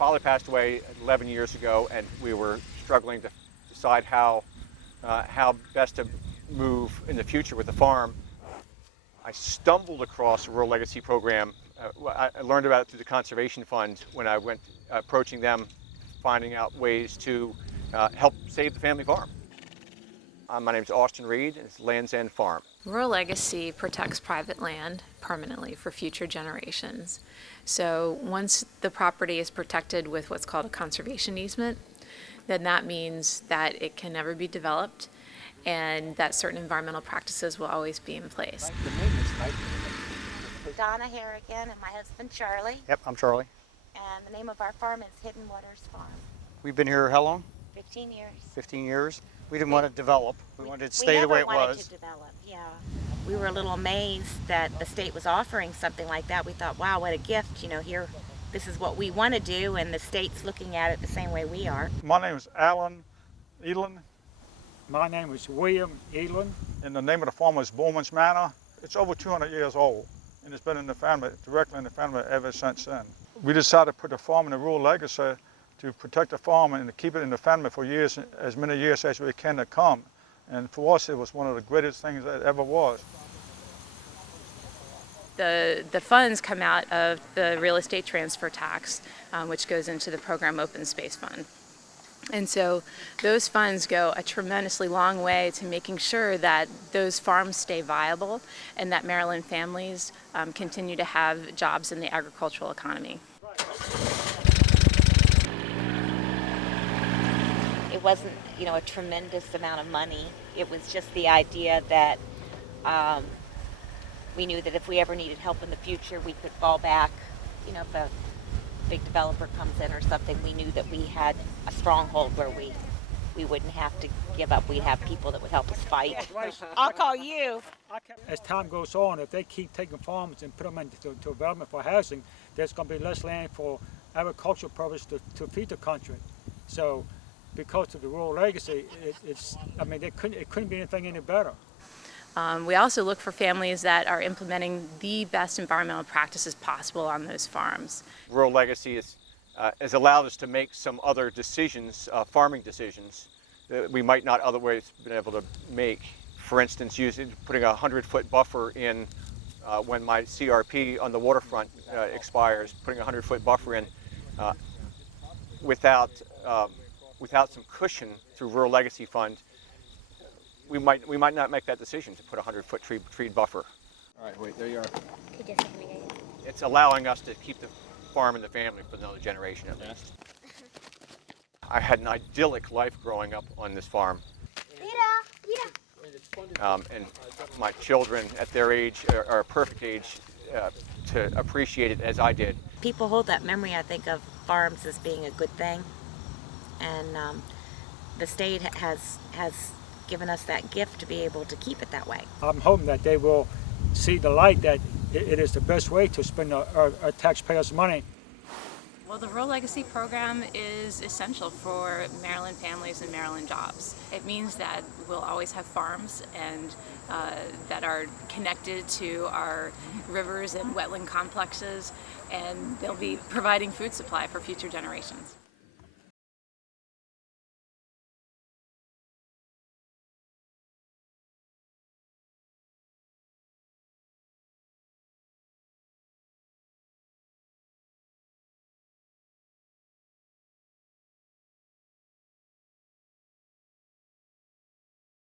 father passed away 11 years ago, and we were struggling to decide how best to move in the future with the farm. I stumbled across a Rural Legacy program. I learned about it through the Conservation Fund when I went approaching them, finding out ways to help save the family farm. My name is Austin Reed, and it's Land's End Farm. Rural Legacy protects private land permanently for future generations. So once the property is protected with what's called a conservation easement, then that means that it can never be developed and that certain environmental practices will always be in place. Donna Harrigan and my husband Charlie. Yep, I'm Charlie. And the name of our farm is Hidden Waters Farm. We've been here how long? 15 years. 15 years. We didn't want to develop. We wanted to stay the way it was. We never wanted to develop, yeah. We were a little amazed that the state was offering something like that. We thought, wow, what a gift, here, this is what we want to do, and the state's looking at it the same way we are. My name is Alan Elin, My name is William Elin. and the name of the farm is Bowman's Manor. It's over 200 years old, and it's been in the family, directly in the family ever since then. We decided to put the farm in the Rural Legacy to protect the farm and to keep it in the family for years, as many years as we can to come. And for us, it was one of the greatest things that ever was. The funds come out of the real estate transfer tax, which goes into the program Open Space Fund. And so those funds go a tremendously long way to making sure that those farms stay viable and that Maryland families continue to have jobs in the agricultural economy. It wasn't, a tremendous amount of money. It was just the idea that we knew that if we ever needed help in the future, we could fall back. If a big developer comes in or something, we knew that we had a stronghold where we wouldn't have to give up. We'd have people that would help us fight. I'll call you. As time goes on, if they keep taking farms and put them into development for housing, there's going to be less land for agricultural purposes to feed the country. So because of the Rural Legacy, it couldn't be anything any better. We also look for families that are implementing the best environmental practices possible on those farms. Rural Legacy has allowed us to make some other decisions, farming decisions, that we might not otherwise been able to make. For instance, putting a 100-foot buffer in when my CRP on the waterfront expires, putting a 100-foot buffer in without some cushion through Rural Legacy Fund, we might not make that decision to put a 100-foot tree buffer. All right, wait, there you are. It's allowing us to keep the farm in the family for another generation at least. I had an idyllic life growing up on this farm. And my children at their age are a perfect age to appreciate it as I did. People hold that memory, I think, of farms as being a good thing. And the state has given us that gift to be able to keep it that way. I'm hoping that they will see the light that it is the best way to spend our taxpayers' money. Well, the Rural Legacy program is essential for Maryland families and Maryland jobs. It means that we'll always have farms and that are connected to our rivers and wetland complexes, and they'll be providing food supply for future generations.